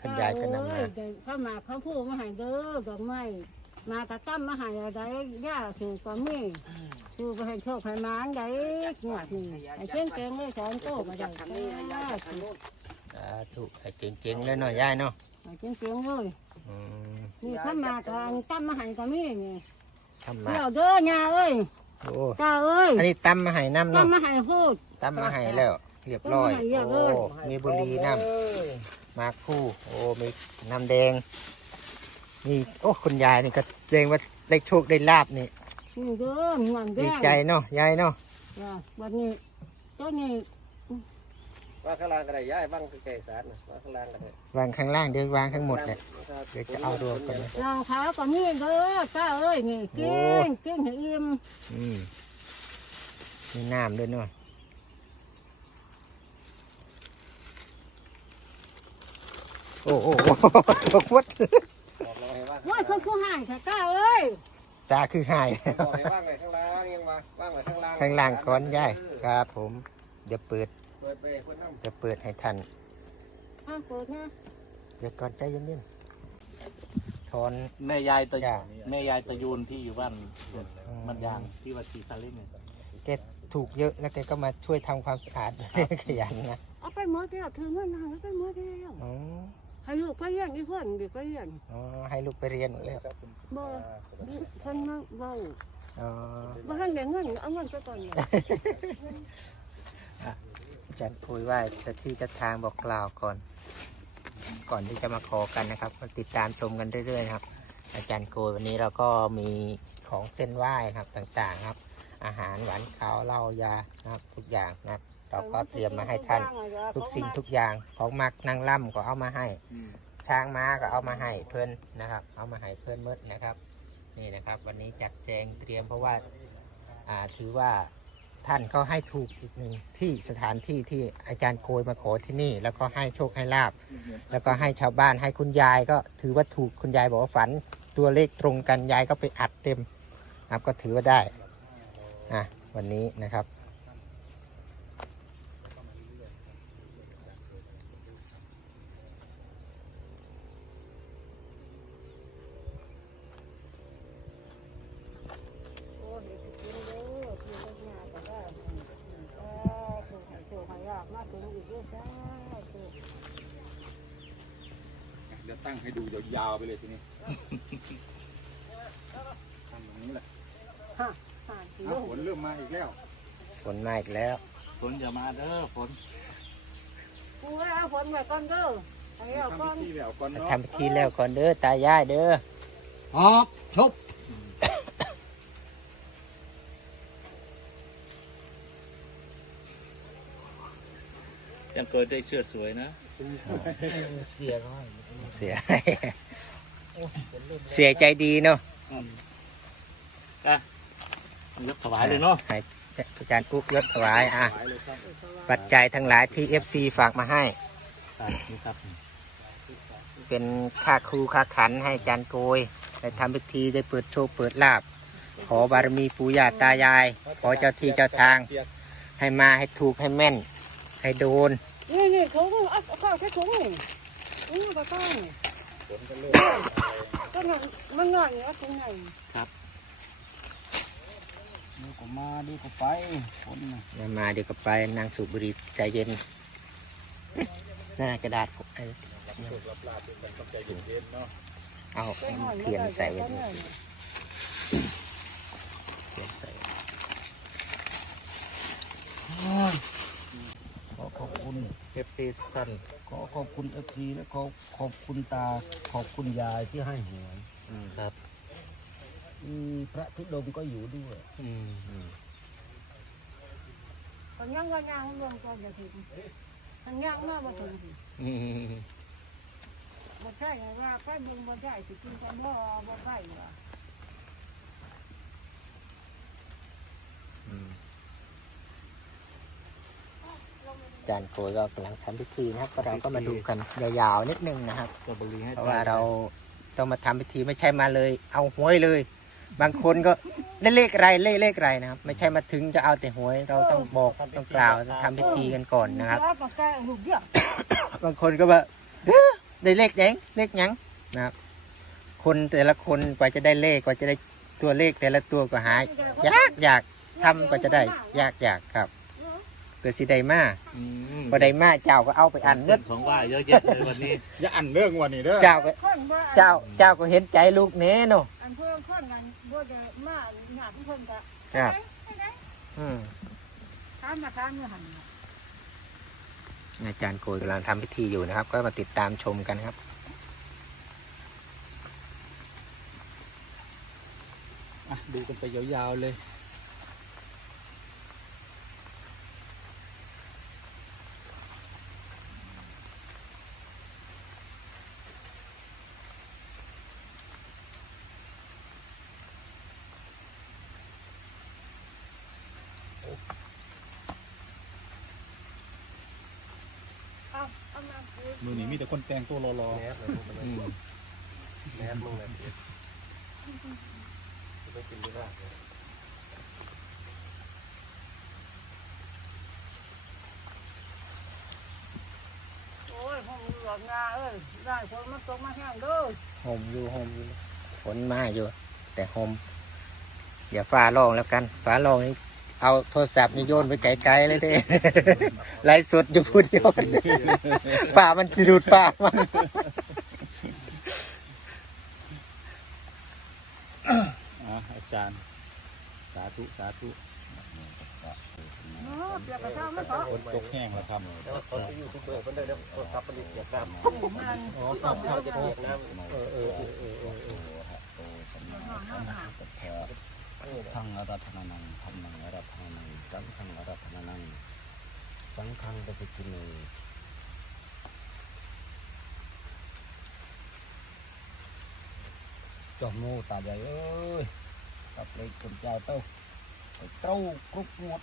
คุณยายก็นำมาเอ้ยเดี๋ยวเข้ามาเขาพูดมาให้เด้อดอกไม้มากระตั้มมาให้อะไรย่าสูกก็มีสูกก็ให้โชคให้หมานได้หวดนี่ไอ้เจ้งเจ้งเลยสอนโตก็ได้จ้าสูกสาธุให้เจ๋งๆเลยเนาะยายเนาะไอ้เจ้งเจ้งเลยอืมนี่เข้ามาก็อันตั้มมาให้ก็มีนี่ทำมาเดี๋ยวเด้อย่าเอ้ยโอ้จ้าเอ้ยอันนี้ตำมาให้น้ำตั้เนาะมมาให้พูดตำมาให้แล้ว เรียบร้อยตำมาให้เรียบร้โอ้อยมีบุหรีน้ำมากคู่โอ้ มีน้ำแดงนี่โอ้คุณยายนี่ก็แสดงว่าได้โชคได้ลาบนี่นี่เด้อเงินแดดีงใจเนาะยายเนาะจ้าวันนี้ตัวนี้ว่าข้างล่างก็ได้ย้ายบ้างคือไก่สารนะว่าข้างล่างก็ได้วางข้างล่างเดี๋ยววางข้างหมดเลย เดี๋ยวจะเอารวมกันนะ รองเท้าก็มีเด้อจ้าเอ้ยนี่เก่งเก่งให้อิ่มอืมมีน้ำด้วยเนาะ โอ้โอ้โอ้ตกวัดบอกเราให้ว่างว่าคนผู้หายค่ะก้าเอ้ยตาคือหาย บอกให้ว่างไว้ข้างล่างยังว่าว่างไว้ข้างล่างข้างล่างก่อนยายครับผม เดี๋ยวเปิด เปิดไปคนน้ำเดี๋ยวเปิดให้ทัน ห้ามเปิดนะเดี๋ยวก่อนใจเย็นๆถอน แม่ยายตะจ้ะ แม่ยายตะยูนที่อยู่บ้านมันยางที่วัดศรีสาลิงเนี่ยแกถูกเยอะแล้วแกก็มาช่วยทำความสะอาด ขยันนะเอาไปหมดแล้วถือเงินหาแล้วไปหมดแล้วอ๋อ ให้ลูกไปเรียนอีกคนเด็กไปเรียนอ๋อให้ลูกไปเรียนหมดแล้ว บ่คนมาเบาอ๋อบ่ทันได้เงินเอาเงินไปก่อนเลยอาจารย์พูดว่าจะที่จะทางบอกกล่าวก่อน ก่อนที่จะมาขอกันนะครับก็ติดตามชมกันเรื่อยๆนะครับ อาจารย์โกยวันนี้เราก็มีของเส้นไหว้นะครับต่างๆครับ อาหารหวานข้าวเหล้ายานะครับทุกอย่างนะครับ เราก็เตรียมมาให้ท่าน ทุกสิ่งทุกอย่างของมักนางล่ำก็เอามาให้ ช้างม้าก็เอามาให้เพื่อนนะครับ เอามาให้เพื่อนหมดนะครับ นี่นะครับ วันนี้จัดแจงเตรียมเพราะว่าอ่าถือว่าท่านเขาให้ถูกอีกหนึ่งที่สถานที่ที่อาจารย์โกยมาขอที่นี่ แล้วก็ให้โชคให้ลาบ แล้วก็ให้ชาวบ้านให้คุณยายก็ถือว่าถูกคุณยายบอกว่าฝันตัวเลขตรงกันยายก็ไปอัดเต็มนะครับก็ถือว่าได้อะวันนี้นะครับ โอ้ยสิกินเด้อคือลูกหน้าก็ได้เออถูกให้โชคให้ลาบ มาถึงอีกเด้อจ้าถูกเดี๋ยวตั้งให้ดูยาวๆไปเลยทีนี้ทำอย่างนี้แหละฮะผ่านสิอ้าวฝนเริ่มมาอีกแล้ว ฝนมาอีกแล้ว ฝนอย่ามาเด้อฝนกูเอาฝนไว้ก่อนเด้อให้เอาก่อนทำพิธีแล้วก่อนมาเนาะทำพิธีแล้วก่อนเด้อ ตายายเด้อออกทุบ ยังเกิดได้เชื่อสวยนะเสียน้อยเสีย เสียใจดีเนาะอะยกถวายเลยเนาะให้อาจารย์กุ๊กยศถวายอะปัจจัยทั้งหลายที่ FC ฝากมาให้ครับนี่ครับเป็นค่าครูค่าขันให้อาจารย์โกยได้ทำพิธีได้เปิดโชคเปิดลาบ ขอบารมีปู่ย่าตายาย ขอเจ้าที่เจ้าทาง ให้มาให้ถูกให้แม่น ให้โดนนี่นี่ถุงเอาเอาเข้าใช้ถุงนี่นี่ก็ต้องก็มันมันง่ายเนี่ยถุงไหนดูก็มาดูก็ไปคนน่ะมามาเดี๋ยวก็ไปนางสูบบุหรี่ใจเย็นหน้ากระดาษไอ้เอาเขียนใส่ไว้ด้วยเขียนใส่ ขอขอบคุณเอฟซีสั้นขอขอบคุณเอฟซีและขอขอบคุณตาขอบคุณยายที่ให้หวยครับ อืมพระธุดงค์ก็อยู่ด้วย อืมอืมคนยังก็ยังรวมกันจะถึงคนยังมาบ่ถึงอืมบ่ใช่ว่าไปบุญบ่ได้สิกินกันบ่บ่ได้ว่ะ อาจารย์โกยก็กำลังทำพิธีนะครับก็เราก็มาดูกันยาวๆนิดนึงนะครับก็บริให้เพราะว่าเราต้องมาทำพิธีไม่ใช่มาเลย เอาหวยเลย บางคนก็ได้เลขอะไรเลขเลขอะไรนะครับ ไม่ใช่มาถึงจะเอาแต่หวย เราต้องบอกต้องกล่าวต้องทำพิธีกันก่อนนะครับแล้วก็แก้ลูกเดียวบางคนก็แบบเอ๊ะได้เลขยังเลขหยังนะครับ คนแต่ละคนกว่าจะได้เลขกว่าจะได้ตัวเลขแต่ละตัวก็หายยากอยากทำก็จะได้ ยากอยากครับ เกิดสิได้มาอืมพอได้มาเจ้าก็เอาไปอันเงินของว่าเยอะแยะเลยวันนี้ อย่าอันเรื่องวันนี้เด้อเจ้าก็คนบ่เจ้าเจ้าก็เห็นใจลูกเน้เนาะอันเพื่อนคนนั้นบ่ได้มาหยาบเพิ่นก็ครับไปไหนอืมถามมาถามอยู่หั่นน่ะอาจารย์โกยกำลังทำพิธีอยู่นะครับ ก็มาติดตามชมกันครับ อะดูกันไปยาวๆเลย มาคุยมือนี้มีแต่คนแต่งตัวรอๆอืมโอ้ยห้องหลอดงาเอ้ยได้ฝนมันตกมาแห้งเด้อห่มอยู่ห่มอยู่ฝนมาอยู่ แต่ห่มอย่าฟ้าร้องแล้วกันฟ้าร้องนี่ เอาโทรศัพท์นี่โยนไปไกลๆเลยเด้ ไลฟ์สดอยู่พูดเดียวฟ้ามันสิดูดฟ้ามันอะอาจารย์ สาธุ สาธุเนาะเปียกกระเช้ามันเถาะฝนตกแห้งแล้วครับมันอ๋อครับครับครับเออเออเออเออเออเออ ทังอรัธนานังธรรมังอรัธนานังสังฆังอรัธนานังสังฆังปฏิกินีจอมโมตาใหญ่เอ้ยกับเลยคนเจ้าเต้าไปเต้ากรุบหมด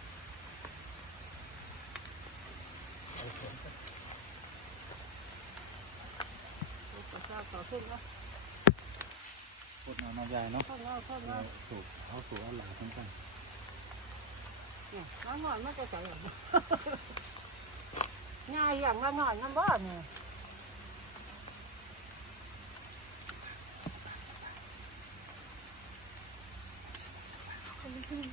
คนเนาะกดน้ำมายายเนาะข้างล่างข้าสูบเอาสูบเอาหลาทั้งกันเนี่ยน้ำหอนมันจะใส่หง่ายอย่างน้ำหอนน้ำบ่เนี่ยอืม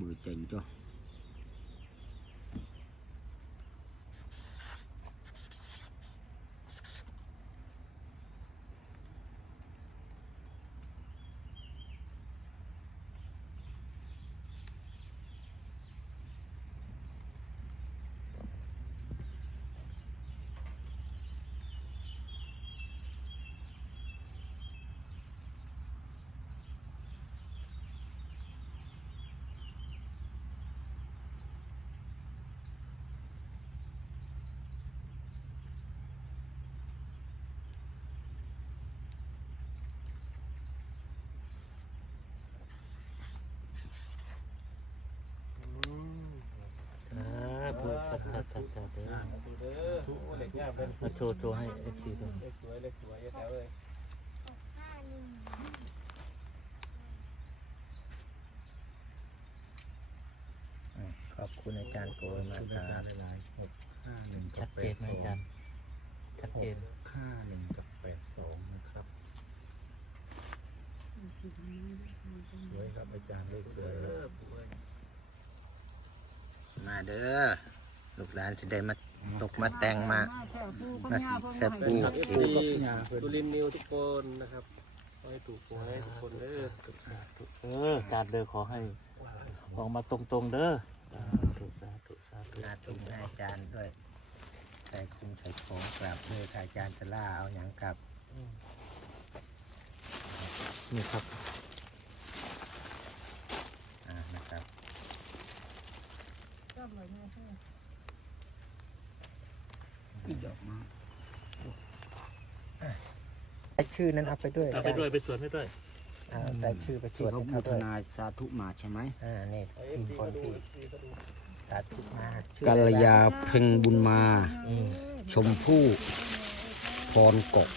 บឺเจง cho ครับถูกครับครับครับครับเด้อ เด้อโอ้ เล็กงามเป็นมาโชว์โชว์ให้เอฟซีดูเล็กสวยเล็กสวยแถวเลยอะขอบคุณอาจารย์โกยมากครับหลายหกห้าหนึ่งชัดเจนไหมอาจารย์ชัดเจนห้าหนึ่งกับแปดสองนะครับ สวยครับอาจารย์เลขสวยครับมาเด้อลูกหลานจะได้มา ตกมาแต่งมา มาเสพปูเอฟซีตุลินนิวทุกคนนะครับขอให้ถูกหวยทุกคนเด้อเอออาจารย์เด้อขอให้ออกมาตรงๆเด้อสาธุสาธุสาธุนาตุงให้อาจารย์ด้วย ใส่คุมใส่ของกลับเพื่อถ้าอาจารย์จะล่าเอาอย่างกลับ นี่ครับอ่านะครับ ไอชื่อนั้นเอาไปด้วยเอาไปด้วยไปสวนไปด้วยเอารายชื่อไปตรที่วจเขาให้บูเขาทด้วยนาสาธุมาใช่ไหมอ่านี่เอฟทีมซีคก็นดูที่เอฟซีก็ดูสาธุมาชื่อกัลอะไรยาเพ่งบุญมาอืมชมพู่พรกบ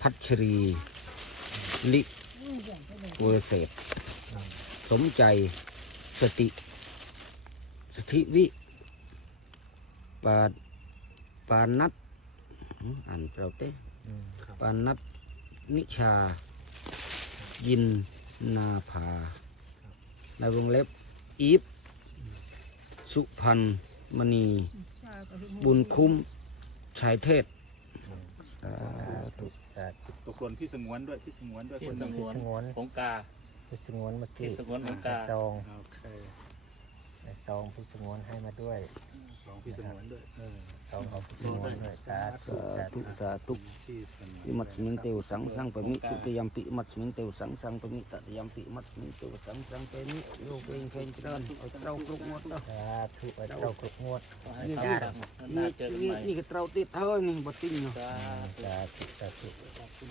พัชรี ลิเวอร์เศษสมใจ สติสถิวิ ปาปานัทอืมอ่านเราเต้ปานัทนิชา ยินนาภา ในวงเล็บอีฟสุพันธ์มณี บุญคุ้มชายเทศสาธุสาธุตกหล่นพี่สงวนด้วยพี่สงวนด้วยพี่สงพี่วนสงวนของกาพี่สงวนเมื่อกี้พี่สงวนของกาซองโอเคในซองพี่สงวนให้มาด้วยสอง พี่สงวนด้วยเออซองของพี่สงวนด้วยสาธุ สาสาธุธุ สาธุพี่สงวนวิมัตสมิงเตวสังสังปมิตุติยมปิมัตสมิงเตวสังสังปมิตติยมปิมัตสมิงเตวสังสังปมิโยกเองเพลงเซินเอาเต้ากรุกหมดเนาะสาธุเอาเราครบงวดขอให้ทำตามน่านี่เจอกันนี่ใหม่นี่ก็เต้าติดเฮ้ยนี่บ่ติงเนาะสาธุ สาธุสาธุขอบคุณ